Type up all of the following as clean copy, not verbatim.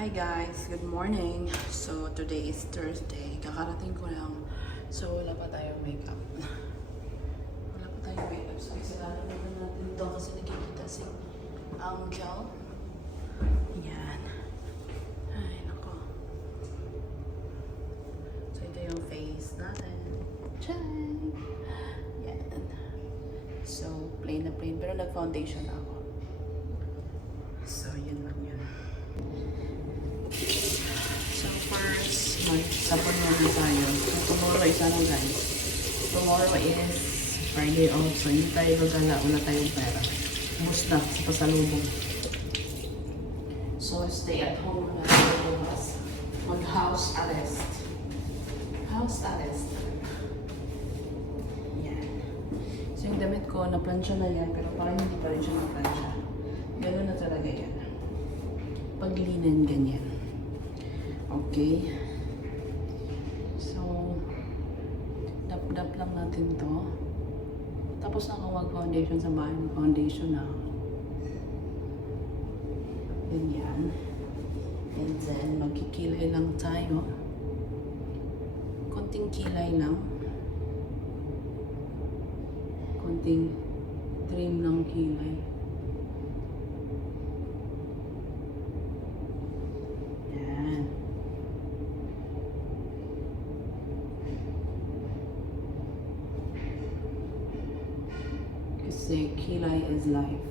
Hi guys, good morning. So today is Thursday. Kakarating ko lang. So wala pa tayong makeup. Wala pa tayong makeup. So isalanan naman natin ito kasi nakikita si Angel. Yan. Ay, nako. So ito yung face natin. Chan! Yan. So plain na plain. Pero nag-foundation ako. So yun lang yun. So first, mag-sapon muna tayo. So tomorrow is ano guys? Tomorrow is Friday off. So hindi tayo gagala. Wala tayong pera. Bus na sa pasalubong. So stay at home na tayo bukas. Mag-house arrest. House arrest. Yan. So yung damit ko, na-plancha na yan. Pero parang hindi pa rin siya na-plancha. Ganun na talaga yan. Paglinen, ganyan. Okay. So, dap-dap lang natin to. Tapos na ako mag-foundation sa bahay. Foundation na. Ganyan. And then, magkikilay lang tayo. Konting kilay lang. Konting trim ng kilay. Kasi kilay is life.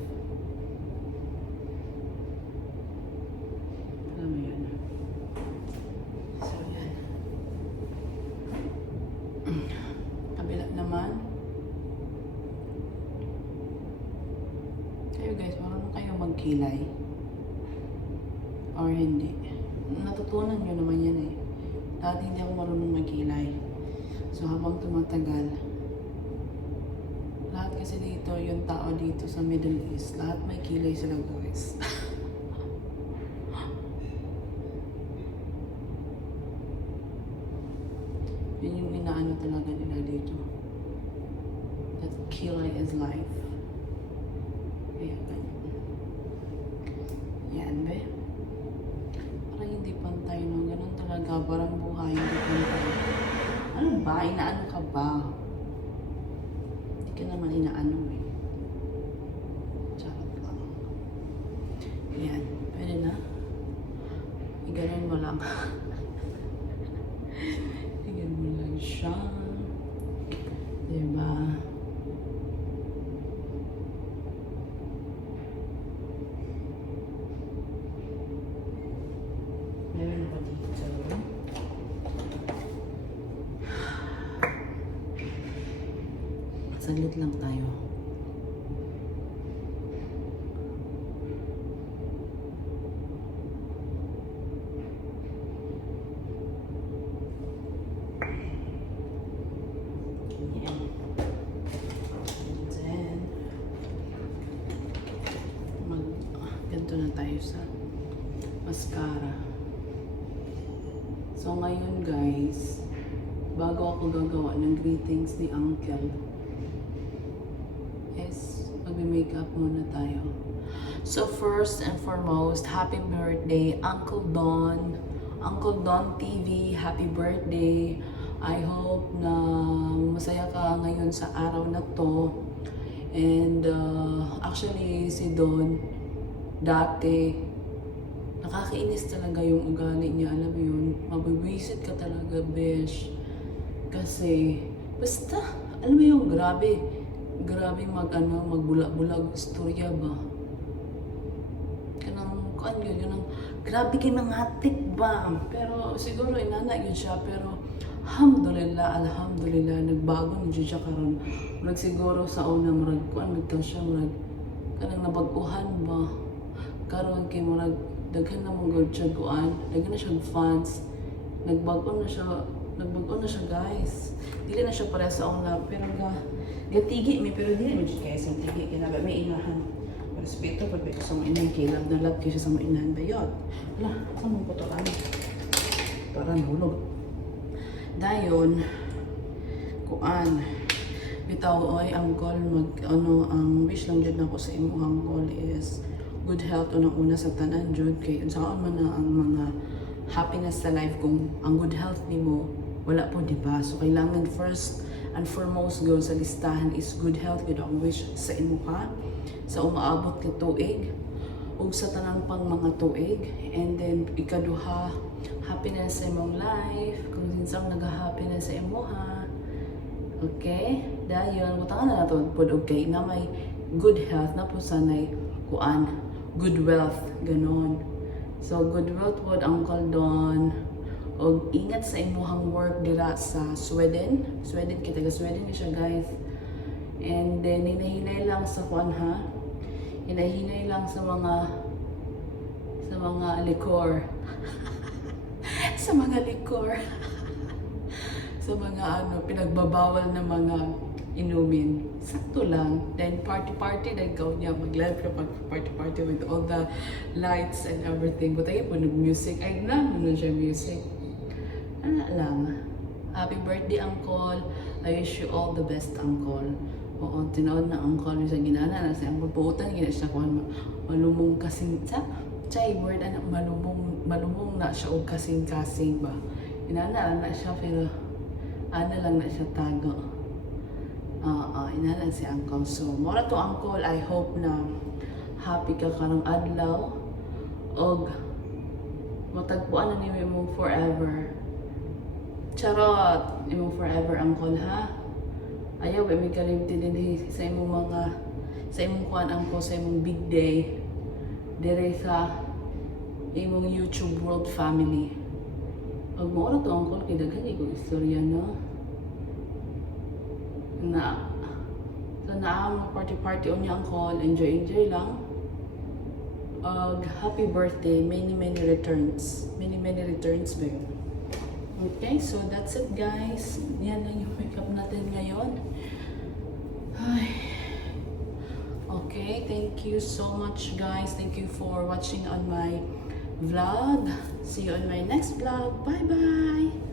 Alam mo yan. So yan. Kabila naman. Kayo guys, marunong kayo magkilay? Or hindi? Natutunan nyo naman yan eh. Dati hindi ako marunong magkilay. So habang tumatagal, lahat kasi dito, yung tao dito sa Middle East, lahat may kilay sila guys. Yun yung inaano talaga nila dito. That kilay is life. Kaya ganyan. Yan be. Parang hindi pantay no. Ganun talaga. Parang buhay hindi pantay. Ano ba? Inaano ka ba? Hindi ka naman inaano eh. Charot lang. Yan. Pwede na. Iganon mo lang. Iganon mo lang siya. Diba? Meron pa dito. Saglit lang tayo. Yan. Then, ganito na tayo sa mascara. So ngayon guys, bago ako gagawa ng greetings ni Uncle, magme-makeup muna tayo. So first and foremost, happy birthday Uncle Don. Uncle Don TV, happy birthday. I hope na masaya ka ngayon sa araw na to. And actually si Don dati nakakainis talaga yung ugali niya, alam mo yun, mabibwisit ka talaga besh. Kasi basta alam mo yung grabe magbulag-bulag istorya ba? Kanang kuan yun, grabe kay mangatik ba? Pero siguro inana yun siya, pero alhamdulillah, nagbago na dyan siya karon. Murag siguro sa una, murag kuan bitaw siya, murag kanang nabaguhan ba? Karon kay murag daghan na mong good siya kuan, daghan na siya fans. Nagbago na siya guys. Dili na siya para sa una, pero gatigi mi, pero dili mo siya kaya sa tigi, kaya ba may inahan. Respeto pag sa mga inang kilab na lab kaysa sa mga inahan bayot. Wala, saan mong putulan? Para nahulog. Dayon, kuan, bitaw oy, ang goal ang wish lang dyan ako sa imo ang goal is good health unang-una sa tanan jud kay unsaon man na ang mga happiness sa life kung ang good health nimo wala po, di ba? So kailangan first and foremost go sa listahan is good health gud ang wish sa imuha sa umaabot ka tuig ug sa tanang pang mga tuig, and then ikaduha happiness sa imong life kung sinsang nag-happiness sa imuha. Okay? Dayon butangan na nato pod okay na may good health na po sanay kuan good wealth ganon. So good wealth pod ang Don og ingat sa imuhang work dira sa Sweden kita taga Sweden ni siya guys, and then hinahinay lang sa kuan ha, hinahinay lang sa mga likor sa mga likor sa mga pinagbabawal na mga inumin. Sakto lang. Then party na ikaw niya. Mag-live ka party with all the lights and everything. But ayun po, nag-music. Ay, naman siya music. Ano lang. Happy birthday, Uncle. I wish you all the best, Uncle. Oo, tinood na Uncle. Sa ginana na siya. Uncle, puutan, gina siya kung malumong kasing, chay word, malumong na siya o kasing-kasing ba. Ginana na siya, pero lang na siya tago. Inalan si Uncle. So, mora to Uncle, I hope na happy ka karong adlaw og matagpuan na niyo imong forever. Charot! Imong forever, Uncle, ha? Ayaw, may kalimti din sa imong kuan, Uncle, sa imong big day dire sa imong YouTube World Family. Og mora to Uncle, kay daghan ko istorya, no? So naam party on yung Uncle, enjoy lang. Happy birthday, many returns ba yun? Okay, so that's it guys. Yan lang yung makeup natin ngayon. Ay. Okay, thank you so much guys. Thank you for watching on my vlog. See you on my next vlog. Bye bye.